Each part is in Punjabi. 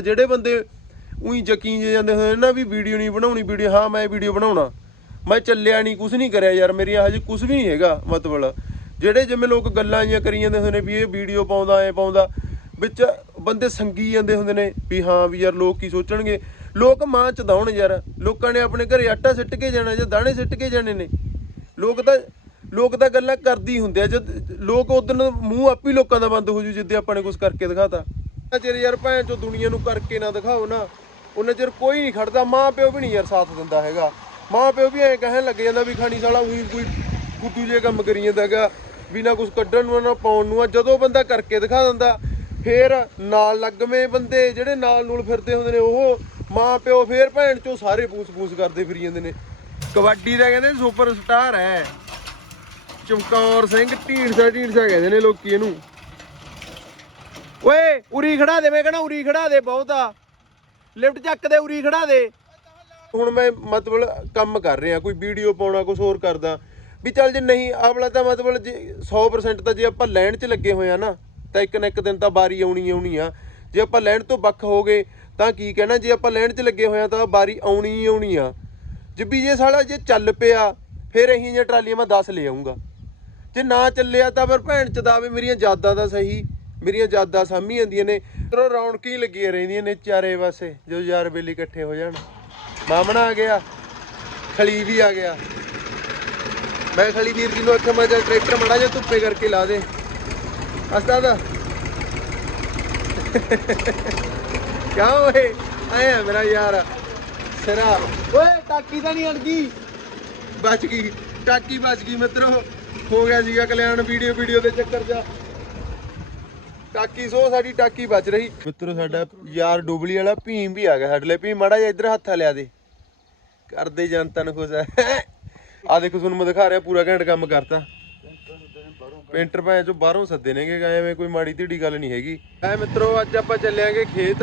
ਜਿਹੜੇ ਬੰਦੇ ਉਹੀ ਯਕੀਨ ਜੇ ਜਾਂਦੇ ਹੋਏ ਨਾ ਵੀ ਵੀਡੀਓ ਨਹੀਂ ਬਣਾਉਣੀ, ਵੀਡੀਓ, ਹਾਂ ਮੈਂ ਵੀਡੀਓ ਬਣਾਉਣਾ। ਮੈਂ ਚੱਲਿਆ ਨਹੀਂ ਕੁਝ ਨਹੀਂ ਕਰਿਆ ਯਾਰ, ਮੇਰੀ ਹਜੇ ਕੁਝ ਵੀ ਨਹੀਂ ਹੈਗਾ, ਮਤਲਬ। ਜਿਹੜੇ ਜਿਵੇਂ ਲੋਕ ਗੱਲਾਂ ਜੀਆਂ ਕਰੀ ਜਾਂਦੇ ਹੁੰਦੇ ਨੇ ਵੀ ਇਹ ਵੀਡੀਓ ਪਾਉਂਦਾ, ਐ ਪਾਉਂਦਾ, ਵਿੱਚ ਬੰਦੇ ਸੰਗੀ ਜਾਂਦੇ ਹੁੰਦੇ ਨੇ ਵੀ ਹਾਂ ਵੀ ਯਾਰ ਲੋਕ ਕੀ ਸੋਚਣਗੇ। ਲੋਕ ਮਾਂ ਚ ਚਦਾਉਣ ਯਾਰ, ਲੋਕਾਂ ਨੇ ਆਪਣੇ ਘਰੇ ਆਟਾ ਸਿੱਟ ਕੇ ਜਾਣਾ ਜਾਂ ਦਾਣੇ ਸਿੱਟ ਕੇ ਜਾਣੇ ਨੇ। ਲੋਕ ਤਾਂ ਲੋਕ ਤਾਂ ਗੱਲਾਂ ਕਰਦੀ ਹੁੰਦੇ ਆ, ਜਦ ਲੋਕ ਉਦੋਂ ਮੂੰਹ ਆਪੀ ਲੋਕਾਂ ਦਾ ਬੰਦ ਹੋ ਜੂ, ਜਿੱਦੇ ਆਪਾਂ ਨੇ ਕੁਝ ਕਰਕੇ ਦਿਖਾਤਾ। ਚਿਰ ਯਾਰ ਭੈਣ ਚੋ ਦੁਨੀਆ ਨੂੰ ਕਰਕੇ ਨਾ ਦਿਖਾਓ ਨਾ ਉਹਨਾਂ ਚਿਰ ਕੋਈ ਨਹੀਂ ਖੜਦਾ, ਮਾਂ ਪਿਓ ਵੀ ਨਹੀਂ ਯਾਰ ਸਾਥ ਦਿੰਦਾ ਹੈਗਾ। ਮਾਂ ਪਿਓ ਵੀ ਐਂ ਕਹਿਣ ਲੱਗ ਜਾਂਦਾ ਵੀ ਖਾਣੀ ਸਾਲਾ ਉਹੀ ਕੋਈ ਕੁੱਦੂ ਜੇ ਕੰਮ ਕਰੀ ਜਾਂਦਾ ਹੈਗਾ, ਵੀ ਨਾ ਕੁਝ ਕੱਢਣ ਨੂੰ, ਨਾ ਪਾਉਣ ਨੂੰ, ਆ ਜਦੋਂ ਬੰਦਾ ਕਰਕੇ ਦਿਖਾ ਦਿੰਦਾ, ਫੇਰ ਨਾਲ ਲੱਗਵੇਂ ਬੰਦੇ, ਜਿਹੜੇ ਨਾਲ ਨੂਲ ਫਿਰਦੇ ਹੁੰਦੇ ਨੇ ਉਹ, ਮਾਂ ਪਿਓ ਫੇਰ ਭੈਣ ਚੋ ਸਾਰੇ ਪੂਸ-ਪੂਸ ਕਰਦੇ ਫਿਰੀ ਜਾਂਦੇ ਨੇ। ਕਬੱਡੀ ਦਾ ਕਹਿੰਦੇ ਸੁਪਰ ਸਟਾਰ ਹੈ। ਚਮਕੌਰ ਸਿੰਘ ਢੀਂਡਸਾ ਢੀਂਡਸਾ ਕਹਿੰਦੇ ਨੇ ਲੋਕੀ ਇਹਨੂੰ। ਓਏ, ਉਰੀ ਖੜਾ ਦੇ, ਮੈਂ ਕਹਣਾ ਉਰੀ ਖੜਾ ਦੇ ਬਹੁਤਾ ਲਿਫਟ ਚੱਕ ਦੇ, ਉਰੀ ਖੜਾ ਦੇ। ਹੁਣ ਮੈਂ ਮਤਲਬ ਕੰਮ ਕਰ ਰਿਹਾ, ਕੋਈ ਵੀਡੀਓ ਪਾਉਣਾ ਕੁਝ ਹੋਰ ਕਰਦਾ। ਵੀ ਚੱਲ ਜੇ ਨਹੀਂ, ਆਪਣਾ ਤਾਂ ਮਤਲਬ ਜੇ 100% ਤਾਂ ਜੇ ਆਪਾਂ ਲੈਣ 'ਚ ਲੱਗੇ ਹੋਏ ਆ ਨਾ, ਤਾਂ ਇੱਕ ਨਾ ਇੱਕ ਦਿਨ ਤਾਂ ਬਾਰੀ ਆਉਣੀ ਆਉਣੀ ਆ। ਜੇ ਆਪਾਂ ਲੈਣ ਤੋਂ ਵੱਖ ਹੋ ਗਏ, ਤਾਂ ਕੀ ਕਹਿਣਾ, ਜੇ ਆਪਾਂ ਲੈਣ 'ਚ ਲੱਗੇ ਹੋਏ ਆ, ਤਾਂ ਬਾਰੀ ਆਉਣੀ ਆਉਣੀ ਆ। ਜੇ ਵੀ ਜੇ ਸਾਲਾ ਜੇ ਚੱਲ ਪਿਆ, ਫਿਰ ਅਹੀਂ ਜੇ ਟਰਾਲੀਆਂ ਮੈਂ 10 ਲੈ ਆਉਂਗਾ ਜੇ ਨਾ ਚੱਲਿਆ ਤਾਂ ਫਿਰ ਭੈਣ ਚ ਦਾਵੇ ਮੇਰੀਆਂ ਯਾਦਾਂ ਦਾ ਸਹੀ। ਮੇਰੀਆਂ ਯਾਦਾਂ ਸਾਂਭੀ ਜਾਂਦੀਆਂ ਨੇ। ਤਰੋ ਰੌਣਕ ਲੱਗੀਆਂ ਰਹਿੰਦੀਆਂ ਨੇ ਚਾਰੇ ਪਾਸੇ, ਜੋ ਯਾਰ ਬੇਲੀ ਇਕੱਠੇ ਹੋ ਜਾਣ। ਮਾਮਣਾ ਆ ਗਿਆ, ਖਲੀ ਵੀ ਆ ਗਿਆ। ਮੈਂ ਖਲੀ ਵੀਰ ਜੀ ਨੂੰ ਆਖਿਆ, ਮੈਂ ਚੱਲ ਟਰੈਕਟਰ ਮੜਾ ਜਾ ਧੁੱਪੇ ਕਰਕੇ ਲਾ ਦੇ। ਉਸਤਾਦ। ਕਿਆ ਓਏ? ਆਇਆ ਮੇਰਾ ਯਾਰ। ਸਿਰਾ। ਓਏ, ਟਾਕੀ ਤਾਂ ਨਹੀਂ ਅੜ ਗਈ ਬਚ ਗਈ। ਟਾਕੀ ਬਚ ਗਈ ਮਿੱਤਰੋ। ਹੋ ਗਿਆ ਸੀਗਾ ਕਲਿਆਣ ਵੀਡੀਓ ਵੀਡੀਓ ਦੇ ਚੱਕਰ 'ਚ। ਟਾਕੀ ਸੋ, ਸਾਡੀ ਟਾਕੀ ਬਚ ਰਹੀ। ਮਿੱਤਰੋ, ਸਾਡਾ ਯਾਰ ਡੁਬਲੀ ਵਾਲਾ ਭੀਮ ਵੀ ਆ ਗਿਆ ਸਾਡੇ ਲਈ। ਭੀਮ, ਮਾੜਾ ਜਿਹਾ ਇੱਧਰ ਹੱਥ ਲਿਆ ਦੇ। ਕਰਦੇ ਜਨਤਾ ਨੂੰ ਖੁਸ਼ ਹੈ ਆ ਦੇਖੋ, ਤੁਹਾਨੂੰ ਮੈਂ ਦਿਖਾ ਰਿਹਾ, ਪੂਰਾ ਘੰਟ ਕੰਮ ਕਰਤਾ। ਪੇਂਟਰ ਭਾਵੇਂ ਚੋਂ ਬਾਹਰੋਂ ਸੱਦੇ ਨੇਗੇ, ਐਵੇਂ ਕੋਈ ਮਾੜੀ ਢੀੜੀ ਗੱਲ ਨਹੀਂ ਹੈਗੀ। ਐ ਮਿੱਤਰੋ, ਅੱਜ ਆਪਾਂ ਚੱਲਿਆਂਗੇ ਖੇਤ।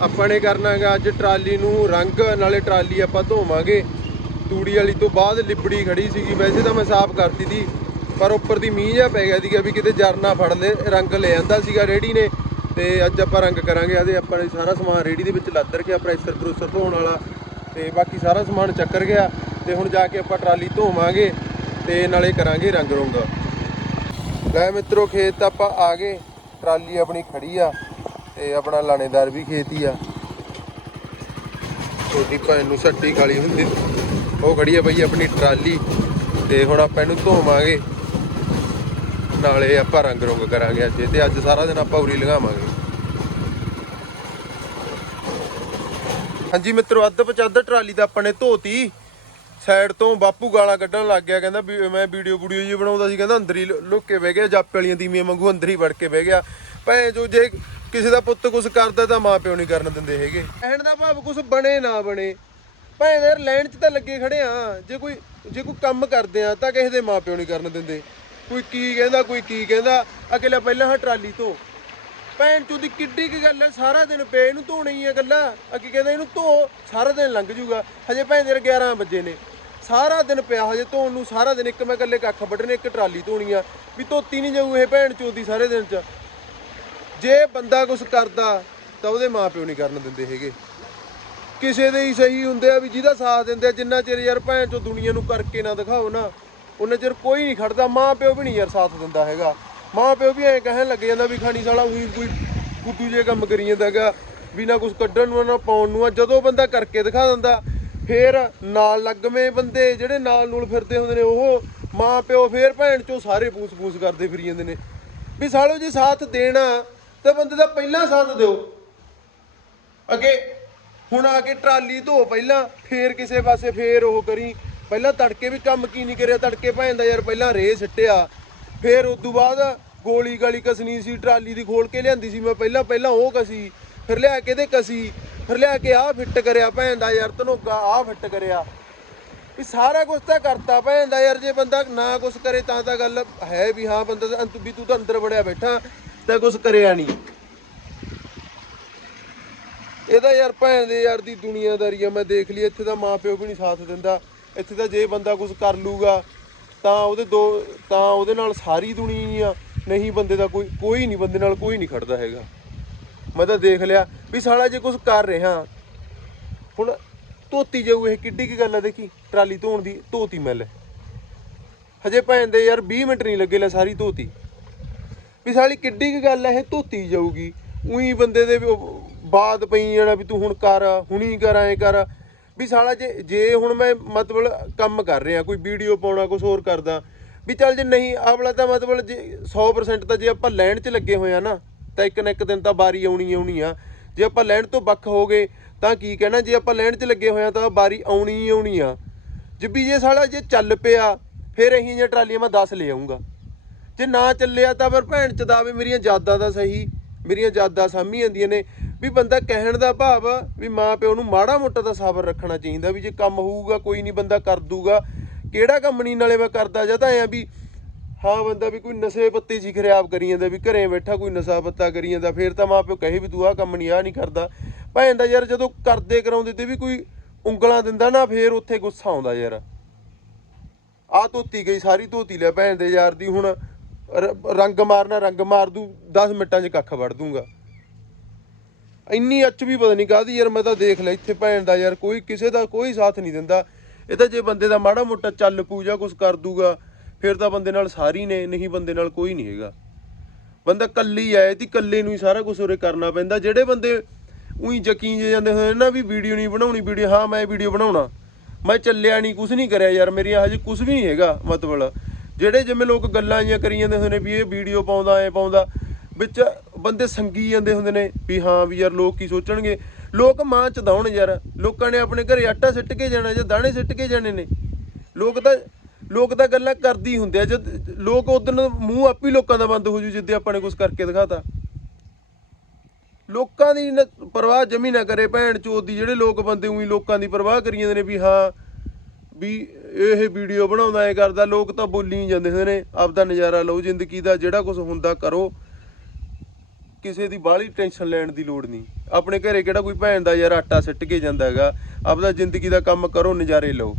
ਆਪਾਂ ਨੇ ਕਰਨਾਗਾ ਅੱਜ ਟਰਾਲੀ ਨੂੰ ਰੰਗ, ਨਾਲੇ ਟਰਾਲੀ ਆਪਾਂ ਧੋਵਾਂਗੇ। ਤੂੜੀ ਵਾਲੀ ਤੋਂ ਬਾਅਦ ਲਿਬੜੀ ਖੜੀ ਸੀਗੀ, ਵੈਸੇ ਤਾਂ ਮੈਂ ਸਾਫ਼ ਕਰਤੀ ਸੀ। ਪਰ ਉੱਪਰ ਦੀ ਮੀਂਹ ਜਿਹਾ ਪੈ ਗਿਆ ਸੀਗਾ ਵੀ ਕਿਤੇ ਜਰਨਾ ਫੜ ਲੈ ਰੰਗ ਲੈ ਆਂਦਾ ਸੀਗਾ ਰੇੜੀ ਨੇ। ਤੇ ਅੱਜ ਆਪਾਂ ਰੰਗ ਕਰਾਂਗੇ ਆਦੇ ਆਪਾਂ ਨੇ ਸਾਰਾ ਸਮਾਨ ਰੇੜੀ ਦੇ ਵਿੱਚ ਲੱਦ ਰੱਖਿਆ, ਪ੍ਰੈਸ਼ਰ ਪ੍ਰੂਸਰ ਧੋਣ ਵਾਲਾ। ਤੇ ਬਾਕੀ ਸਾਰਾ ਸਮਾਨ ਚੱਕਰ ਗਿਆ। ਤੇ ਹੁਣ ਜਾ ਕੇ ਆਪਾਂ ਟਰਾਲੀ ਧੋਵਾਂਗੇ ਤੇ ਨਾਲੇ ਕਰਾਂਗੇ ਰੰਗ ਰੋਂਗ। ਲੈ ਮਿੱਤਰੋ, ਖੇਤ ਤਾਂ ਆਪਾਂ ਆ ਗਏ। ਟਰਾਲੀ ਆਪਣੀ ਖੜੀ ਆ ਤੇ ਆਪਣਾ ਲਾਣੇਦਾਰ ਵੀ ਖੇਤੀ ਆ। ਛੋਟੀ ਭੈਣ ਨੂੰ ਸੱਟੀ ਕਾਲੀ ਹੁੰਦੀ। ਉਹ ਖੜੀ ਆ ਬਈ ਆਪਣੀ ਟਰਾਲੀ ਤੇ ਹੁਣ ਆਪਾਂ ਇਹਨੂੰ ਧੋਵਾਂਗੇ। ਨਾਲੇ ਆਪਾਂ ਰੰਗ ਰੁੰਗ ਕਰਾਂਗੇ ਅੱਜ ਤੇ ਅੱਜ ਸਾਰਾ ਦਿਨ ਆਪਾਂ ਉਰੀ ਲਗਾਵਾਂਗੇ। ਹਾਂਜੀ ਮਿੱਤਰੋ, ਅੱਧ ਪਚੱਧ ਟਰਾਲੀ ਤਾਂ ਆਪਾਂ ਨੇ ਧੋਤੀ। ਸਾਈਡ ਤੋਂ ਬਾਪੂ ਗਾਲਾਂ ਕੱਢਣ ਲੱਗ ਗਿਆ, ਕਹਿੰਦਾ ਮੈਂ ਵੀਡੀਓ ਵੀਡੀਓ ਜੀ ਬਣਾਉਂਦਾ ਸੀ, ਕਹਿੰਦਾ ਅੰਦਰ ਹੀ ਲੁੱਕ ਕੇ ਬਹਿ ਗਿਆ, ਜਾਪੇ ਵਾਲੀਆਂ ਦੀਵੀਆਂ ਵਾਂਗੂ ਅੰਦਰ ਹੀ ਵੜ ਕੇ ਬਹਿ ਗਿਆ। ਭੈਣ ਜੋ ਜੇ ਕਿਸੇ ਦਾ ਪੁੱਤ ਕੁਝ ਕਰਦਾ ਤਾਂ ਮਾਂ ਪਿਓ ਨਹੀਂ ਕਰਨ ਦਿੰਦੇ ਹੈਗੇ। ਕਹਿਣ ਦਾ ਭਾਵ ਕੁਝ ਬਣੇ ਨਾ ਬਣੇ। ਭੈਣ ਯਾਰ ਲੈਣ 'ਚ ਤਾਂ ਲੱਗੇ ਖੜੇ ਆ, ਜੇ ਕੋਈ ਜੇ ਕੋਈ ਕੰਮ ਕਰਦੇ ਆ ਤਾਂ ਕਿਸੇ ਦੇ ਮਾਂ ਪਿਓ ਨਹੀਂ ਕਰਨ ਦਿੰਦੇ। ਕੋਈ ਕੀ ਕਹਿੰਦਾ, ਕੋਈ ਕੀ ਕਹਿੰਦਾ। ਅਕੇਲਾ ਪਹਿਲਾਂ ਹਾਂ ਟਰਾਲੀ ਧੋ। ਭੈਣ ਚੋਂ ਦੀ ਕਿੱਡੀ ਕੀ ਗੱਲ ਹੈ, ਸਾਰਾ ਦਿਨ ਪਏ ਇਹਨੂੰ ਧੋਣਾ ਹੀ ਗੱਲਾਂ। ਅੱਗੇ ਕਹਿੰਦਾ ਇਹਨੂੰ ਧੋ, ਸਾਰਾ ਦਿਨ ਲੰਘ ਜੂਗਾ। ਹਜੇ ਭੈਣ ਦੇ 11 ਵਜੇ ਨੇ। ਸਾਰਾ ਦਿਨ ਪਿਆ ਹਜੇ ਧੋਣ ਨੂੰ, ਸਾਰਾ ਦਿਨ ਇੱਕ ਮੈਂ ਇਕੱਲੇ ਕੱਖ ਵੱਢਣੇ, ਇੱਕ ਟਰਾਲੀ ਧੋਣੀ ਆ। ਵੀ ਧੋਤੀ ਨਹੀਂ ਜਾਊ ਇਹ ਭੈਣ ਚੋਦੀ ਸਾਰੇ ਦਿਨ ਚ। ਜੇ ਬੰਦਾ ਕੁਝ ਕਰਦਾ, ਤਾਂ ਉਹਦੇ ਮਾਪਿਓ ਨਹੀਂ ਕਰਨ ਦਿੰਦੇ ਹੈਗੇ। ਕਿਸੇ ਦੇ ਹੀ ਸਹੀ ਹੁੰਦੇ ਆ, ਵੀ ਜਿਹਦਾ ਸਾਥ ਦਿੰਦੇ ਆ, ਜਿੰਨਾ ਚਿਰ ਯਾਰ ਭੈਣ ਚੋ ਦੁਨੀਆ ਨੂੰ ਕਰਕੇ ਨਾ ਦਿਖਾਓ ਨਾ। ਉਹਨਾਂ ਚਿਰ ਕੋਈ ਨਹੀਂ ਖੜਦਾ, ਮਾਂ ਪਿਓ ਵੀ ਨਹੀਂ ਯਾਰ ਸਾਥ ਦਿੰਦਾ ਹੈਗਾ। ਮਾਂ ਪਿਓ ਵੀ ਐਂ ਕਹਿਣ ਲੱਗ ਜਾਂਦਾ ਵੀ ਖਾਣੀ ਸਾਲਾ ਉਹੀ ਕੋਈ ਕੁੱਦੂ ਜੇ ਕੰਮ ਕਰੀ ਜਾਂਦਾ ਹੈਗਾ, ਵੀ ਨਾ ਕੁਝ ਕੱਢਣ ਨੂੰ, ਨਾ ਪਾਉਣ ਨੂੰ, ਆ ਜਦੋਂ ਬੰਦਾ ਕਰਕੇ ਦਿਖਾ ਦਿੰਦਾ, ਫੇਰ ਨਾਲ ਲੱਗਵੇਂ ਬੰਦੇ ਜਿਹੜੇ ਨਾਲ ਨੂਲ ਫਿਰਦੇ ਹੁੰਦੇ ਨੇ, ਉਹ ਮਾਂ ਪਿਓ ਫੇਰ ਭੈਣ ਚੋਂ ਸਾਰੇ ਪੂਸ-ਪੂਸ ਕਰਦੇ ਫਿਰੀ ਜਾਂਦੇ ਨੇ। ਵੀ ਸਾਲੋ ਜੀ ਸਾਥ ਦੇਣਾ, ਤਾਂ ਬੰਦੇ ਦਾ ਪਹਿਲਾਂ ਸਾਥ ਦਿਓ। ਅੱਗੇ ਹੁਣ ਆ ਕੇ ਟਰਾਲੀ ਧੋ ਪਹਿਲਾਂ, ਫੇਰ ਕਿਸੇ ਪਾਸੇ ਫੇਰ ਉਹ ਕਰੀ ਪਹਿਲਾਂ ਤੜਕੇ ਵੀ ਕੰਮ ਕੀ ਨਹੀਂ ਕਰਿਆ, ਤੜਕੇ ਭੈਣ ਦਾ ਯਾਰ ਪਹਿਲਾਂ ਰੇ ਸਿੱਟਿਆ, ਫਿਰ ਉਸ ਤੋਂ ਬਾਅਦ ਗੋਲੀ ਗਾਲੀ ਕਸਣੀ ਸੀ, ਟਰਾਲੀ ਦੀ ਖੋਲ ਕੇ ਲਿਆਂਦੀ ਸੀ, ਮੈਂ ਪਹਿਲਾਂ ਪਹਿਲਾਂ ਉਹ ਕਸੀ, ਫਿਰ ਲਿਆ ਕੇ ਤੇ ਕਸੀ, ਫਿਰ ਲਿਆ ਕੇ ਆਹ ਫਿੱਟ ਕਰਿਆ ਭੈਣ ਦਾ ਯਾਰ ਧਨੋਗਾ ਆਹ ਫਿੱਟ ਕਰਿਆ। ਵੀ ਸਾਰਾ ਕੁਝ ਤਾਂ ਕਰਤਾ ਭੈਣ ਦਾ ਯਾਰ, ਜੇ ਬੰਦਾ ਨਾ ਕੁਝ ਕਰੇ ਤਾਂ ਤਾਂ ਗੱਲ ਹੈ ਵੀ ਹਾਂ, ਬੰਦਾ ਵੀ ਤੂੰ ਤਾਂ ਅੰਦਰ ਵੜਿਆ ਬੈਠਾ, ਤਾਂ ਕੁਝ ਕਰਿਆ ਨਹੀਂ। ਇਹਦਾ ਯਾਰ ਭੈਣ ਦੇ ਯਾਰ ਦੀ ਦੁਨੀਆਦਾਰੀ ਆ, ਮੈਂ ਦੇਖ ਲਈ, ਇੱਥੇ ਤਾਂ ਮਾਪਿਓ ਵੀ ਨਹੀਂ ਸਾਥ ਦਿੰਦਾ। ਇੱਥੇ ਤਾਂ ਜੇ ਬੰਦਾ ਕੁਝ ਕਰ ਲੂਗਾ, ਤਾਂ ਉਹਦੇ ਦੋ, ਤਾਂ ਉਹਦੇ ਨਾਲ ਸਾਰੀ ਦੁਨੀਆ ਹੀ ਆ। ਨਹੀਂ ਬੰਦੇ ਦਾ ਕੋਈ ਕੋਈ ਨਹੀਂ, ਬੰਦੇ ਨਾਲ ਕੋਈ ਨਹੀਂ ਖੜਦਾ ਹੈਗਾ। ਮੈਂ ਤਾਂ ਦੇਖ ਲਿਆ ਵੀ ਸਾਲਾ ਜੇ ਕੁਝ ਕਰ ਰਿਹਾ, ਹੁਣ ਧੋਤੀ ਜਾਊ ਇਹ ਕਿੱਡੀ ਕੀ ਗੱਲ ਆ ਦੇਖੀ, ਟਰਾਲੀ ਧੋਣ ਦੀ, ਧੋਤੀ ਮਿਲ ਹਜੇ ਭੈਣ ਦੇ ਯਾਰ 20 ਮਿੰਟ ਨਹੀਂ ਲੱਗੇ ਲੈ ਸਾਰੀ ਧੋਤੀ। ਵੀ ਸਾਲੀ ਕਿੱਡੀ ਕੀ ਗੱਲ ਆ ਇਹ ਧੋਤੀ ਜਾਊਗੀ। ਉਹੀ ਬੰਦੇ ਦੇ ਬਾਤ ਪਈ ਜਾਣਾ ਵੀ ਤੂੰ ਹੁਣ ਕਰ, ਹੁਣੀ ਕਰ, ਐ ਕਰ। ਵੀ ਸਾਲਾ ਜੇ ਜੇ ਹੁਣ ਮੈਂ ਮਤਲਬ ਕੰਮ ਕਰ ਰਿਹਾ, ਕੋਈ ਵੀਡੀਓ ਪਾਉਣਾ ਕੁਝ ਹੋਰ ਕਰਦਾ, ਵੀ ਚੱਲ ਜੇ ਨਹੀਂ ਆਵਲਾ ਤਾਂ ਮਤਲਬ ਜੇ 100% ਤਾਂ ਜੇ ਆਪਾਂ ਲੈਣ 'ਚ ਲੱਗੇ ਹੋਏ ਆ ਨਾ, ਤਾਂ ਇੱਕ ਨਾ ਇੱਕ ਦਿਨ ਤਾਂ ਬਾਰੀ ਆਉਣੀ ਆਉਣੀ ਆ। ਜੇ ਆਪਾਂ ਲੈਣ ਤੋਂ ਵੱਖ ਹੋ ਗਏ, ਤਾਂ ਕੀ ਕਹਿਣਾ, ਜੇ ਆਪਾਂ ਲੈਣ 'ਚ ਲੱਗੇ ਹੋਏ ਆ ਤਾਂ ਬਾਰੀ ਆਉਣੀ ਆਉਣੀ ਆ। ਜੇ ਵੀ ਜੇ ਸਾਲਾ ਜੇ ਚੱਲ ਪਿਆ, ਫਿਰ ਅਸੀਂ ਜਿਹੀਆਂ ਟਰਾਲੀਆਂ ਮੈਂ 10 ਲੈ ਆਉਂਗਾ ਜੇ ਨਾ ਚੱਲਿਆ ਤਾਂ ਫਿਰ ਭੈਣ ਚ ਦਾਵੇ ਮੇਰੀਆਂ ਯਾਦਾਂ ਦਾ ਸਹੀ। ਮੇਰੀਆਂ ਯਾਦਾਂ ਸਾਂਭੀ ਜਾਂਦੀਆਂ ਨੇ ਵੀ ਬੰਦਾ ਕਹਿਣ ਦਾ ਭਾਵ ਵੀ ਮਾਂ ਪਿਓ ਨੂੰ ਮਾੜਾ ਮੋਟਾ ਤਾਂ ਸਬਰ ਰੱਖਣਾ ਚਾਹੀਦਾ ਵੀ ਜੇ ਕੰਮ ਹੋਊਗਾ, ਕੋਈ ਨਹੀਂ ਬੰਦਾ ਕਰ ਦੂਗਾ। ਕਿਹੜਾ ਕੰਮ ਨਹੀਂ ਨਾਲੇ ਮੈਂ ਕਰਦਾ, ਜਾਂ ਤਾਂ ਐ ਵੀ ਹਾਂ ਬੰਦਾ ਵੀ ਕੋਈ ਨਸ਼ੇ ਪੱਤੇ ਜੀ ਖਰਾਬ ਕਰੀ ਜਾਂਦਾ, ਵੀ ਘਰੇ ਬੈਠਾ ਕੋਈ ਨਸ਼ਾ ਪੱਤਾ ਕਰੀ ਜਾਂਦਾ, ਫੇਰ ਤਾਂ ਮਾਂ ਪਿਓ ਕਹੇ ਵੀ ਤੂੰ ਆਹ ਕੰਮ ਨਹੀਂ, ਆਹ ਨਹੀਂ ਕਰਦਾ। ਭੈਣ ਦਾ ਯਾਰ ਜਦੋਂ ਕਰਦੇ ਕਰਾਉਂਦੇ ਤੇ ਵੀ ਕੋਈ ਉਂਗਲਾਂ ਦਿੰਦਾ ਨਾ, ਫੇਰ ਉੱਥੇ ਗੁੱਸਾ ਆਉਂਦਾ ਯਾਰ। ਆ ਧੋਤੀ ਗਈ, ਸਾਰੀ ਧੋਤੀ ਲੈ ਭੈਣ ਦੇ ਯਾਰ ਦੀ ਹੁਣ ਰੰਗ ਮਾਰਨਾ, ਰੰਗ ਮਾਰ ਦੂ 10 ਮਿੰਟਾਂ 'ਚ ਕੱਖ ਵੜ ਦੂੰਗਾ। ਇੰਨੀ ਅੱਛ ਵੀ ਪਤਾ ਨਹੀਂ ਕਾਹਦੀ ਯਾਰ, ਮੈਂ ਤਾਂ ਦੇਖ ਲਿਆ ਇੱਥੇ ਭੈਣ ਦਾ ਯਾਰ, ਕੋਈ ਕਿਸੇ ਦਾ ਕੋਈ ਸਾਥ ਨਹੀਂ ਦਿੰਦਾ। ਇਹ ਤਾਂ ਜੇ ਬੰਦੇ ਦਾ ਮਾੜਾ ਮੋਟਾ ਚੱਲ ਪੂਜਾ ਕੁਝ ਕਰ ਦੂਗਾ, ਫਿਰ ਤਾਂ ਬੰਦੇ ਨਾਲ ਸਾਰੀ ਨੇ, ਨਹੀਂ ਬੰਦੇ ਨਾਲ ਕੋਈ ਨਹੀਂ ਹੈਗਾ। ਬੰਦਾ ਕੱਲੀ ਆਏ ਤੇ ਕੱਲੇ ਨੂੰ ਹੀ ਸਾਰਾ ਕੁਝ ਉਰੇ ਕਰਨਾ ਪੈਂਦਾ। ਜਿਹੜੇ ਬੰਦੇ ਉਹੀ ਯਕੀਨ ਜੇ ਜਾਂਦੇ ਹੋਏ ਨਾ ਵੀ ਵੀਡੀਓ ਨਹੀਂ ਬਣਾਉਣੀ, ਵੀਡੀਓ, ਹਾਂ ਮੈਂ ਵੀਡੀਓ ਬਣਾਉਣਾ। ਮੈਂ ਚੱਲਿਆ ਨਹੀਂ ਕੁਝ ਨਹੀਂ ਕਰਿਆ ਯਾਰ, ਮੇਰੀ ਹਜੇ ਕੁਝ ਵੀ ਨਹੀਂ ਹੈਗਾ, ਮਤਲਬ। ਜਿਹੜੇ ਜਿਵੇਂ ਲੋਕ ਗੱਲਾਂ ਜੀਆਂ ਕਰੀ ਜਾਂਦੇ ਹੁੰਦੇ ਨੇ ਵੀ ਇਹ ਵੀਡੀਓ ਪਾਉਂਦਾ, ਐ ਪਾਉਂਦਾ, ਵਿੱਚ ਬੰਦੇ ਸੰਗੀ ਜਾਂਦੇ ਹੁੰਦੇ ਨੇ ਵੀ ਹਾਂ ਵੀ ਯਾਰ ਲੋਕ ਕੀ ਸੋਚਣਗੇ। ਲੋਕ ਮਾਂ ਚ ਦਾਉਣ ਯਾਰ, ਲੋਕਾਂ ਨੇ ਆਪਣੇ ਘਰੇ ਆਟਾ ਸਿੱਟ ਕੇ ਜਾਣਾ ਜਾਂ ਦਾਣੇ ਸਿੱਟ ਕੇ ਜਾਣੇ ਨੇ। ਲੋਕ ਤਾਂ ਲੋਕ ਤਾਂ ਗੱਲਾਂ ਕਰਦੀ ਹੁੰਦੇ ਆ, ਜਦ ਲੋਕ ਉਦੋਂ ਮੂੰਹ ਆਪੀ ਲੋਕਾਂ ਦਾ ਬੰਦ ਹੋ ਜੂ, ਜਿੱਦੇ ਆਪਾਂ ਨੇ ਕੁਝ ਕਰਕੇ ਦਿਖਾਤਾ। ਲੋਕਾਂ ਦੀ ਨਾ, ਪਰਵਾਹ ਜਮੀ ਨਾ ਕਰੇ ਭੈਣ ਚੋਦ ਦੀ, ਜਿਹੜੇ ਲੋਕ ਬੰਦੇ ਉਹੀ ਲੋਕਾਂ ਦੀ ਪਰਵਾਹ ਕਰੀ ਜਾਂਦੇ ਨੇ ਵੀ ਹਾਂ, ਵੀ ਇਹ ਵੀਡੀਓ ਬਣਾਉਂਦਾ, ਐ ਕਰਦਾ, ਲੋਕ ਤਾਂ ਬੋਲੀ ਹੀ ਜਾਂਦੇ ਹੁੰਦੇ ਨੇ। ਆਪਦਾ ਨਜ਼ਾਰਾ ਲਓ, ਜ਼ਿੰਦਗੀ ਦਾ ਜਿਹੜਾ ਕੁਝ ਹੁੰਦਾ ਕਰੋ। ਕਿਸੇ ਦੀ ਬਾਹਲੀ ਟੈਨਸ਼ਨ ਲੈਣ ਦੀ ਲੋੜ ਨਹੀਂ ਆਪਣੇ ਘਰੇ ਕਿਹੜਾ ਕੋਈ ਭੈਣ ਦਾ ਯਾਰ ਆਟਾ ਸਿੱਟ ਕੇ ਜਾਂਦਾ ਹੈਗਾ। ਆਪਦਾ ਜ਼ਿੰਦਗੀ ਦਾ ਕੰਮ ਕਰੋ, ਨਜ਼ਾਰੇ ਲਓ।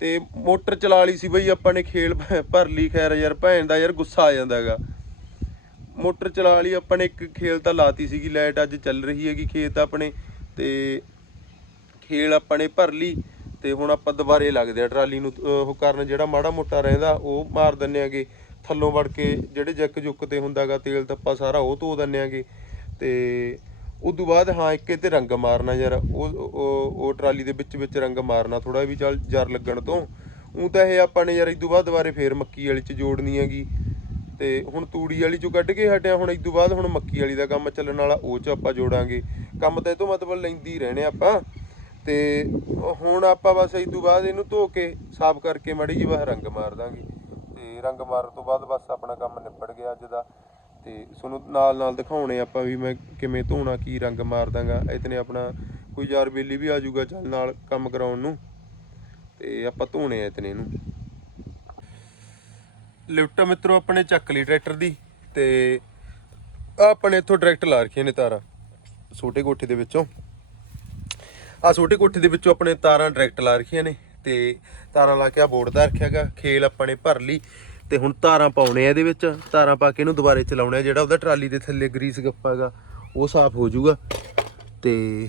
ਤੇ ਮੋਟਰ ਚਲਾ ਲਈ ਸੀ ਬਈ, ਆਪਾਂ ਨੇ ਖੇਲ ਭ- ਭਰ ਲਈ, ਖੈਰ ਯਾਰ, ਭੈਣ ਦਾ ਯਾਰ ਗੁੱਸਾ ਆ ਜਾਂਦਾ ਹੈਗਾ। ਮੋਟਰ ਚਲਾ ਲਈ, ਆਪਾਂ ਨੇ ਇੱਕ ਖੇਲ ਤਾਂ ਲਾਤੀ ਸੀਗੀ, ਲਾਈਟ ਅੱਜ ਚੱਲ ਰਹੀ ਹੈਗੀ ਖੇਤ ਆਪਣੇ। ਤੇ ਖੇਲ ਆਪਾਂ ਨੇ ਭਰ ਲਈ। ਤੇ ਹੁਣ ਆਪਾਂ ਦੁਬਾਰੇ ਲੱਗਦੇ ਆ ਟਰਾਲੀ ਨੂੰ ਅਹ ਉਹ ਕਰਨ ਜਿਹੜਾ ਮਾੜਾ ਮੋਟਾ ਰਹਿੰਦਾ, ਉਹ ਮਾਰ ਦਿੰਨੇ ਆਗੇ। ਥੱਲੋਂ ਵੜ ਕੇ ਜਿਹੜੇ ਜੱਕ ਜੁੱਕ ਤੇ ਹੁੰਦਾਗਾ, ਤੇਲ ਤੱਪਾ ਸਾਰਾ ਉਹ ਧੋ ਦਿੰਨੇ ਆਗੇ। ਤੇ ਤੋਂ ਬਾਅਦ ਹਾਂ, ਇੱਕੇ ਤੇ ਰੰਗ ਮਾਰਨਾ ਯਾਰ, ਉਹ ਉਹ ਟਰਾਲੀ ਦੇ ਵਿੱਚ ਵਿੱਚ ਰੰਗ ਮਾਰਨਾ ਥੋੜਾ ਵੀ, ਚੱਲ ਜਰ ਲੱਗਣ ਤੋਂ। ਉਹ ਤਾਂ ਇਹ ਆਪਾਂ ਨੇ ਯਾਰ ਇਦੋਂ ਬਾਅਦ ਦੁਬਾਰੇ ਫੇਰ ਮੱਕੀ ਵਾਲੀ ਚ ਜੋੜਨੀ ਹੈਗੀ। ਤੇ ਹੁਣ ਤੂੜੀ ਵਾਲੀ ਚੋਂ ਕੱਢ ਕੇ ਹਟਿਆ, ਹੁਣ ਇਦੋਂ ਬਾਅਦ ਹੁਣ ਮੱਕੀ ਵਾਲੀ ਦਾ ਕੰਮ ਚੱਲਣ ਵਾਲਾ, ਉਹ ਚ ਆਪਾਂ ਜੋੜਾਂਗੇ। ਕੰਮ ਤਾਂ ਇਹ ਤੋਂ ਮਤਲਬ ਲੈਂਦੀ ਹੀ ਰਹਿਣੇ ਆਪਾਂ। ਤੇ ਹੁਣ ਆਪਾਂ ਬਸ ਇਦੋਂ ਬਾਅਦ ਇਹਨੂੰ ਧੋ ਕੇ ਸਾਫ਼ ਕਰਕੇ ਮੜੀ ਜੀ ਬਸ ਰੰਗ ਮਾਰ ਦਾਂਗੇ। ਤੇ ਰੰਗ ਮਾਰਨ ਤੋਂ ਬਾਅਦ ਬਸ ਆਪਣਾ ਕੰਮ ਨਿਬੜ ਗਿਆ ਅੱਜ ਦਾ। ਤੇ ਤੁਹਾਨੂੰ ਨਾਲ ਨਾਲ ਦਿਖਾਉਣੇ ਆਪਾਂ ਵੀ ਮੈਂ ਕਿਵੇਂ ਧੋਣਾ, ਕੀ ਰੰਗ ਮਾਰ ਦਾਂਗਾ। ਇਤਨੇ ਆਪਣਾ ਕੋਈ ਯਾਰ ਬੇਲੀ ਵੀ ਆ ਜਾਊਗਾ ਚੱਲ ਨਾਲ ਕੰਮ ਕਰਾਉਣ ਨੂੰ। ਤੇ ਆਪਾਂ ਧੋਣੇ ਆ ਇਤਨੇ ਨੂੰ ਲਿਫਟ ਮਿੱਤਰੋ, ਆਪਣੇ ਚੱਕ ਲਈ ਟਰੈਕਟਰ ਦੀ। ਤੇ ਆਪਣੇ ਇੱਥੋਂ ਡਾਇਰੈਕਟ ਲਾ ਰੱਖੀਆਂ ਨੇ ਤਾਰਾਂ। ਛੋਟੇ ਕੋਠੇ ਦੇ ਵਿੱਚੋਂ। ਆ ਛੋਟੇ ਕੋਠੇ ਦੇ ਵਿੱਚੋਂ ਆਪਣੇ ਤਾਰਾਂ ਡਾਇਰੈਕਟ ਲਾ ਰੱਖੀਆਂ ਨੇ ਤੇ ਤਾਰਾਂ ਲਾ ਕੇ ਆ ਬੋਰਡ ਦਾ ਰੱਖਿਆਗਾ ਖੇਲ ਆਪਾਂ ਨੇ ਭਰ ਲਈ ਤੇ ਹੁਣ ਤਾਰਾਂ ਪਾਉਣੇ ਆ ਇਹਦੇ ਵਿੱਚ, ਤਾਰਾਂ ਪਾ ਕੇ ਇਹਨੂੰ ਦੁਬਾਰੇ ਚਲਾਉਣੇ ਆ ਜਿਹੜਾ ਉਹਦਾ ਟਰਾਲੀ ਦੇ ਥੱਲੇ ਗਰੀਸ ਗੱਪਾਗਾ ਉਹ ਸਾਫ਼ ਹੋ ਜਾਊਗਾ ਤੇ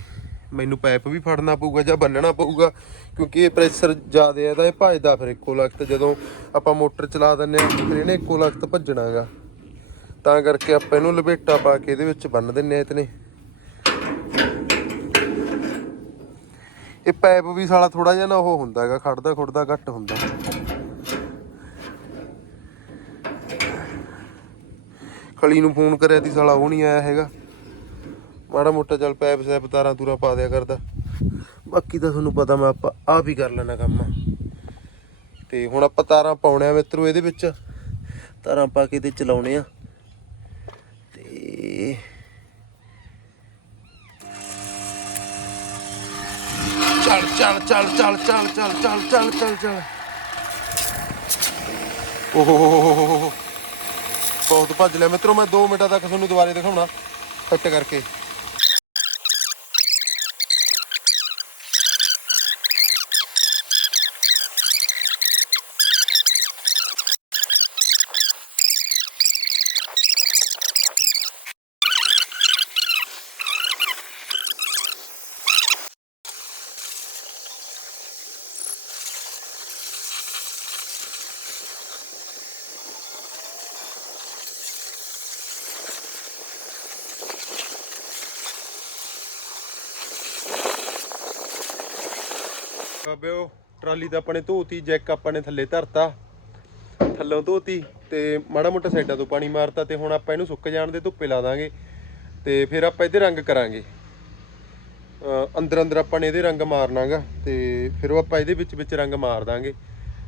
ਮੈਨੂੰ ਪਾਈਪ ਵੀ ਫੜਨਾ ਪਊਗਾ ਜਾਂ ਬੰਨਣਾ ਪਊਗਾ, ਕਿਉਂਕਿ ਇਹ ਪ੍ਰੈਸ਼ਰ ਜ਼ਿਆਦਾ ਹੈ ਤਾਂ ਇਹ ਭੱਜਦਾ ਫਿਰ ਇੱਕੋ ਲਖਤ, ਜਦੋਂ ਆਪਾਂ ਮੋਟਰ ਚਲਾ ਦਿੰਨੇ ਆ ਫਿਰ ਇਹਨੇ ਇੱਕੋ ਲਖਤ ਭੱਜਣਾਗਾ। ਤਾਂ ਕਰਕੇ ਆਪਾਂ ਇਹਨੂੰ ਲਪੇਟਾ ਪਾ ਕੇ ਇਹਦੇ ਵਿੱਚ ਬੰਨ ਦਿੰਨੇ ਆ ਇਤਨੇ। ਇਹ ਪੈਪ ਵੀ ਸਾਲਾ ਥੋੜਾ ਜਿਹਾ ਨਾ ਉਹ ਹੁੰਦਾ ਹੈਗਾ ਖੜਦਾ ਖੁੜਦਾ ਘੱਟ ਹੁੰਦਾ। ਖਲੀ ਨੂੰ ਫੋਨ ਕਰਿਆ ਤੀ ਸਾਲਾ, ਉਹ ਨਹੀਂ ਆਇਆ ਹੈਗਾ। ਮਾੜਾ ਮੋਟਾ ਚੱਲ ਪੈਪ ਸੈਪ ਤਾਰਾਂ ਤੂਰਾ ਪਾ ਦਿਆ ਕਰਦਾ। ਬਾਕੀ ਤਾਂ ਤੁਹਾਨੂੰ ਪਤਾ ਮੈਂ ਆਪਾਂ ਆਪ ਹੀ ਕਰ ਲੈਣਾ ਕੰਮ। ਤੇ ਹੁਣ ਆਪਾਂ ਤਾਰਾਂ ਪਾਉਣੇ ਆ ਮਿੱਤਰੋ ਇਹਦੇ ਵਿੱਚ। ਤਾਰਾਂ ਪਾ ਕੇ ਤੇ ਚਲਾਉਣੇ ਆ। ਤੇ ਚੱਲ ਚੱਲ ਚੱਲ ਚੱਲ ਚੱਲ ਚੱਲ ਚੱਲ ਚੱਲ ਚੱਲ ਚੱਲ। ਓਹ ਹੋ ਹੋ ਹੋ ਬਹੁਤ ਭੱਜ ਲਿਆ ਮਿੱਤਰੋ, ਮੈਂ 2 ਮਿੰਟਾਂ ਤੱਕ ਤੁਹਾਨੂੰ ਦੁਬਾਰੇ ਦਿਖਾਉਣਾ। ਫਿੱਟ ਕਰਕੇ। ਬਾਬਿਓ ਟਰਾਲੀ ਤਾਂ ਆਪਣੇ ਧੋਤੀ, ਜੈਕ ਆਪਾਂ ਨੇ ਥੱਲੇ ਧਰਤਾ। ਥੱਲੋਂ ਧੋਤੀ ਤੇ ਮਾੜਾ ਮੋਟਾ ਸਾਈਡਾਂ ਤੋਂ ਪਾਣੀ ਮਾਰਤਾ ਤੇ ਹੁਣ ਆਪਾਂ ਇਹਨੂੰ ਸੁੱਕ ਜਾਣ ਦੇ ਧੁੱਪੇ ਲਾ ਦਾਂਗੇ ਤੇ ਫਿਰ ਆਪਾਂ ਇਹਦੇ ਰੰਗ ਕਰਾਂਗੇ। ਅੰਦਰ ਅੰਦਰ ਆਪਾਂ ਨੇ ਇਹਦੇ ਰੰਗ ਮਾਰਨਾਗਾ ਤੇ ਫਿਰ ਉਹ ਆਪਾਂ ਇਹਦੇ ਵਿੱਚ ਵਿੱਚ ਰੰਗ ਮਾਰ ਦਾਂਗੇ।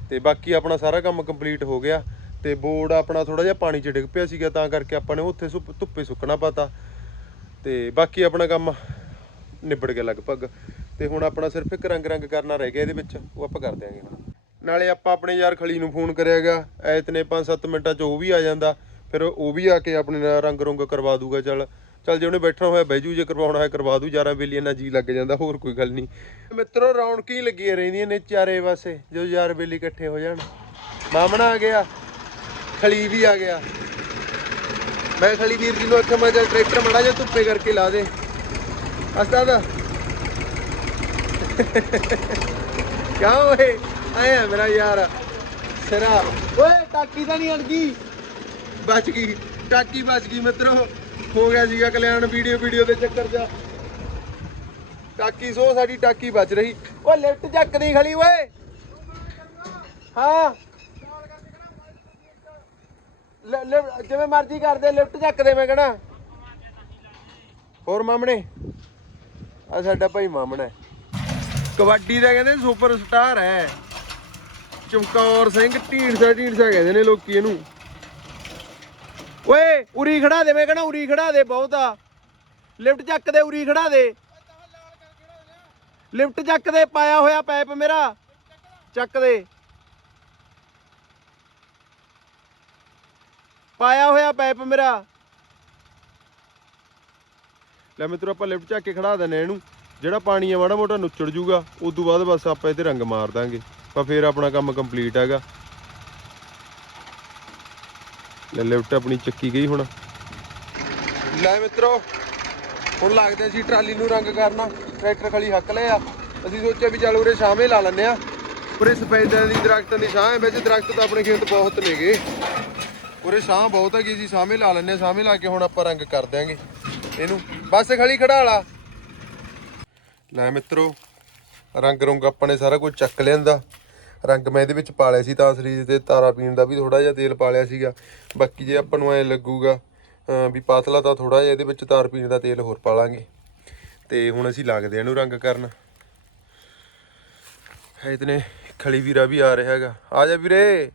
ਤੇ ਬਾਕੀ ਆਪਣਾ ਸਾਰਾ ਕੰਮ ਕੰਪਲੀਟ ਹੋ ਗਿਆ ਤੇ ਬੋਰਡ ਆਪਣਾ ਥੋੜਾ ਜਿਹਾ ਪਾਣੀ 'ਚ ਡਿੱਗ ਪਿਆ ਸੀਗਾ ਤਾਂ ਕਰਕੇ ਆਪਾਂ ਨੇ ਉੱਥੇ ਧੁੱਪੇ ਸੁੱਕਣਾ ਪਤਾ। ਤੇ ਬਾਕੀ ਆਪਣਾ ਕੰਮ ਨਿਬੜ ਗਿਆ ਲਗਭਗ। ਤੇ ਹੁਣ ਆਪਣਾ ਸਿਰਫ ਇੱਕ ਰੰਗ ਰੰਗ ਕਰਨਾ ਰਹਿ ਗਿਆ ਇਹਦੇ ਵਿੱਚ, ਉਹ ਆਪਾਂ ਕਰ ਦਿਆਂਗੇ ਹੁਣ। ਨਾਲੇ ਆਪਾਂ ਆਪਣੇ ਯਾਰ ਖਲੀ ਨੂੰ ਫੋਨ ਕਰਿਆਗਾ ਐਤਨੇ 5-7 ਮਿੰਟਾਂ 'ਚ ਉਹ ਵੀ ਆ ਜਾਂਦਾ, ਫਿਰ ਉਹ ਵੀ ਆ ਕੇ ਆਪਣੇ ਨਾਲ ਰੰਗ ਰੁੰਗ ਕਰਵਾ ਦੂਗਾ, ਚੱਲ ਚੱਲ ਜੇ ਉਹਨੇ ਬੈਠਣਾ ਹੋਇਆ ਬੈਜੂ ਜੇ ਕਰਵਾਉਣਾ ਹੈ ਕਰਵਾ ਦੂ, ਯਾਰਾਂ ਬੇਲੀ ਇੰਨਾ ਜੀ ਲੱਗ ਜਾਂਦਾ, ਹੋਰ ਕੋਈ ਗੱਲ ਨਹੀਂ। ਮਿੱਤਰੋ, ਰੌਣਕ ਹੀ ਲੱਗੀਆਂ ਰਹਿੰਦੀਆਂ ਨੇ ਚਾਰੇ ਪਾਸੇ ਜੋ ਯਾਰ ਬੇਲੀ ਇਕੱਠੇ ਹੋ ਜਾਣ। ਮਾਮਣਾ ਆ ਗਿਆ, ਖਲੀ ਵੀ ਆ ਗਿਆ। ਮੈਂ ਖਲੀ ਵੀਰ ਜੀ ਨੂੰ ਆਖਿਆ, ਮੈਂ ਚੱਲ ਟਰੈਕਟਰ ਮੜਾ ਜਾ ਧੁੱਪੇ ਕਰਕੇ ਲਾ ਦੇ। ਅਸਤਾਦ ਕਿਆ ਓਏ? ਆਇਆ ਮੇਰਾ ਯਾਰ। ਸਿਰਾ। ਓਏ, ਟਾਕੀ ਤਾਂ ਨਹੀਂ ਅੜ ਬਚ ਗਈ। ਟਾਕੀ ਬਚ ਗਈ ਮਿੱਤਰੋ। ਹੋ ਗਿਆ ਸੀਗਾ ਕਲਿਆਣ ਵੀਡੀਓ ਵੀਡੀਓ ਦੇ ਚੱਕਰ 'ਚ। ਟਾਕੀ, ਸੋ ਸਾਡੀ ਟਾਕੀ ਬਚ ਰਹੀ। ਓ ਲਿਫਟ ਚੱਕਦੀ ਖਲੀ, ਓਏ। ਹਾਂ। ਜਿਵੇਂ ਮਰਜ਼ੀ ਕਰਦੇ ਲਿਫਟ ਚੱਕਦੇ ਮੈਂ ਕਹਣਾ। ਹੋਰ ਮਾਮਣੇ? ਆ ਸਾਡਾ ਭਾਈ ਮਾਮਣਾ ਕਬੱਡੀ ਦਾ ਕਹਿੰਦੇ ਸੁਪਰ ਸਟਾਰ ਹੈ। ਚਮਕੌਰ ਸਿੰਘ ਢੀਂਡਸਾ ਢੀਂਡਸਾ ਕਹਿੰਦੇ ਨੇ ਲੋਕੀ ਇਹਨੂੰ। ਓਏ, ਉਰੀ ਖੜਾ ਦੇ, ਮੈਂ ਕਹਣਾ ਉਰੀ ਖੜਾ ਦੇ ਬਹੁਤ। ਆ ਲਿਫਟ ਚੱਕ ਦੇ, ਉਰੀ ਖੜਾ ਦੇ। ਲਿਫਟ ਚੱਕ ਦੇ, ਪਾਇਆ ਹੋਇਆ ਪਾਈਪ ਮੇਰਾ। ਚੱਕ ਦੇ। ਪਾਇਆ ਹੋਇਆ ਪਾਈਪ ਮੇਰਾ। ਲੈ ਮਿੱਤਰੋ, ਆਪਾਂ ਲਿਫਟ ਚੱਕ ਕੇ ਖੜਾ ਦਿੰਨੇ ਇਹਨੂੰ। ਜਿਹੜਾ ਪਾਣੀ ਆ ਮਾੜਾ ਮੋਟਾ ਨੁੱਚੜ ਜੂਗਾ ਉਸ ਤੋਂ ਬਾਅਦ ਬਸ ਆਪਾਂ ਇਹਦੇ ਰੰਗ ਮਾਰ ਦਾਂਗੇ। ਪਰ ਫਿਰ ਆਪਣਾ ਕੰਮ ਕੰਪਲੀਟ ਹੈਗਾ। ਲੈ ਲਿਫਟ ਆਪਣੀ ਚੱਕੀ ਗਈ ਹੁਣ। ਲੈ ਮਿੱਤਰੋ, ਹੁਣ ਲੱਗਦੇ ਸੀ ਟਰਾਲੀ ਨੂੰ ਰੰਗ ਕਰਨਾ। ਟਰੈਕਟਰ ਖਲੀ ਹੱਕ ਲਿਆ ਅਸੀਂ ਸੋਚਿਆ ਵੀ ਚੱਲ ਉਰੇ ਛਾਵੇਂ ਲਾ ਲੈਂਦੇ ਆ। ਉਰੇ ਸਫੈਦਾਂ ਦੀ ਦਰਖਤਾਂ ਦੀ ਛਾਂ ਹੈ ਵਿੱਚ ਦਰਖਤ ਤਾਂ ਆਪਣੇ ਖੇਤ ਬਹੁਤ ਨੇਗੇ। ਉਰੇ ਛਾਂ ਬਹੁਤ ਹੈਗੀ ਸੀ ਛਾਵੇਂ ਲਾ ਲੈਂਦੇ ਆ, ਛਾਵੇਂ ਲਾ ਕੇ ਹੁਣ ਆਪਾਂ ਰੰਗ ਕਰ ਦਿਆਂਗੇ। ਇਹਨੂੰ ਬਸ ਖਲੀ ਖੜਾ ਲਾ। ਲੈ ਮਿੱਤਰੋ, ਰੰਗ ਰੁੰਗ ਆਪਾਂ ਨੇ ਸਾਰਾ ਕੁਝ ਚੱਕ ਲਿਆਂਦਾ। ਰੰਗ ਮੈਂ ਇਹਦੇ ਵਿੱਚ ਪਾ ਲਿਆ ਸੀ ਤਾਂ ਸਰੀਰ ਤੇ ਤਾਰਾ ਪੀਣ ਦਾ ਵੀ ਥੋੜਾ ਜਿਹਾ ਤੇਲ ਪਾ ਲਿਆ ਸੀਗਾ। ਬਾਕੀ ਜੇ ਆਪਾਂ ਨੂੰ ਐ ਲੱਗੂਗਾ ਵੀ ਪਾਤਲਾ ਤਾਂ ਥੋੜਾ ਜਿਹਾ ਇਹਦੇ ਵਿੱਚ ਤਾਰ ਪੀਣ ਦਾ ਤੇਲ ਹੋਰ ਪਾ ਲਾਂਗੇ ਤੇ ਹੁਣ ਅਸੀਂ ਲੱਗਦੇ ਆ ਇਹਨੂੰ ਰੰਗ ਕਰਨ। ਹੈ ਇਤਨੇ ਖਲੀ ਵੀਰਾ ਵੀ ਆ ਰਿਹਾ ਹੈਗਾ। ਆ ਜਾ ਵੀਰੇ।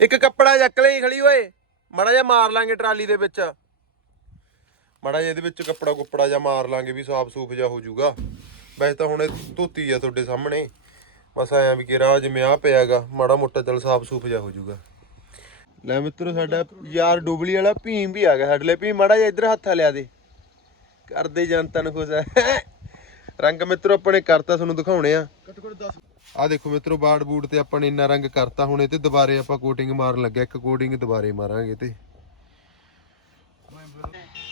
ਇੱਕ ਕੱਪੜਾ ਚੱਕ ਲਈ ਖਲੀ, ਓਏ। ਮੜਾ ਜਿਹਾ ਮਾਰ ਲਾਂਗੇ ਟਰਾਲੀ ਦੇ ਵਿੱਚ। ਮਾੜਾ ਜਿਹਾ ਇਹਦੇ ਵਿੱਚ ਕੱਪੜਾ ਕੁੱਪੜਾ ਜਾਂ ਮਾਰ ਲਾਂਗੇ ਵੀ ਸਾਫ਼ ਸੂਫ ਜਾ ਹੋ ਜਾਊਗਾ। ਵੈਸੇ ਤਾਂ ਹੁਣ ਇਹ ਧੋਤੀ ਆ ਤੁਹਾਡੇ ਸਾਹਮਣੇ। ਬਸ ਆਇਆ ਵੀ ਕਿ ਰਾਹ ਜਿਵੇਂ ਆ ਪਿਆਗਾ, ਮਾੜਾ ਮੋਟਾ ਚਲ ਸਾਫ਼ ਸੂਫ ਜਾ ਹੋ ਜਾਊਗਾ। ਲੈ ਮਿੱਤਰੋ, ਸਾਡਾ ਯਾਰ ਡੁਬਲੀ ਵਾਲਾ ਭੀਮ ਵੀ ਆ ਗਿਆ ਸਾਡੇ ਲਈ। ਭੀਮ, ਮਾੜਾ ਜਿਹਾ ਇੱਧਰ ਹੱਥ ਲਿਆ ਦੇ। ਕਰਦੇ ਜਨਤਾ ਨੂੰ ਖੁਸ਼ ਹੈ ਰੰਗ ਮਿੱਤਰੋ ਆਪਣੇ ਕਰਤਾ, ਤੁਹਾਨੂੰ ਦਿਖਾਉਣੇ ਆ। ਆ ਦੇਖੋ ਮਿੱਤਰੋ, ਬਾੜ ਬੂਟ ਤੇ ਆਪਾਂ ਨੇ ਇੰਨਾ ਰੰਗ ਕਰਤਾ ਹੁਣ, ਇਹ ਤੇ ਦੁਬਾਰੇ ਆਪਾਂ ਕੋਟਿੰਗ ਮਾਰਨ ਲੱਗਿਆ। ਇੱਕ ਕੋਟਿੰਗ ਦੁਬਾਰੇ ਮਾਰਾਂਗੇ ਤੇ।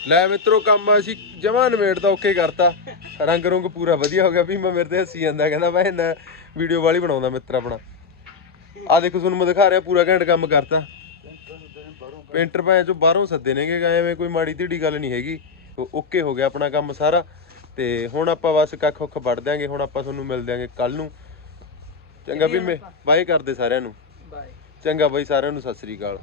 ਲੈ ਮਿੱਤਰੋ ਕੰਮ ਅਸੀਂ ਜਮਾਂ ਨਵੇੜ ਦਾ ਓਕੇ ਕਰਤਾ। ਰੰਗ ਰੁੰਗ ਪੂਰਾ ਵਧੀਆ ਹੋ ਗਿਆ ਵੀ ਮੈਂ ਮੇਰੇ ਤੇ ਹੱਸੀ ਜਾਂਦਾ ਕਹਿੰਦਾ ਮੈਂ ਨਾ ਵੀਡੀਓ ਵਾਲੀ ਬਣਾਉਂਦਾ ਮਿੱਤਰ ਆਪਣਾ। ਆ ਦੇਖੋ ਤੁਹਾਨੂੰ ਮੈਂ ਦਿਖਾ ਰਿਹਾ ਪੂਰਾ ਘੈਂਟ ਕੰਮ ਕਰਤਾ। ਪੇਂਟਰ ਭਾਂ ਚੋਂ ਬਾਹਰੋਂ ਸੱਦੇ ਨੇਗੇ ਐਵੇਂ ਕੋਈ ਮਾੜੀ ਢੀੜੀ ਗੱਲ ਨਹੀਂ ਹੈਗੀ ਓਕੇ ਹੋ ਗਿਆ ਆਪਣਾ ਕੰਮ ਸਾਰਾ। ਤੇ ਹੁਣ ਆਪਾਂ ਬਸ ਕੱਖ ਉੱਖ ਵੜ ਦਿਆਂਗੇ ਹੁਣ ਆਪਾਂ ਤੁਹਾਨੂੰ ਮਿਲ ਦਿਆਂਗੇ ਕੱਲ ਨੂੰ। ਚੰਗਾ ਵੀ ਮੈਂ ਬਾਏ ਕਰਦੇ ਸਾਰਿਆਂ ਨੂੰ। ਬਾਏ। ਚੰਗਾ ਬਾਈ ਸਾਰਿਆਂ ਨੂੰ ਸਤਿ ਸ੍ਰੀ ਅਕਾਲ।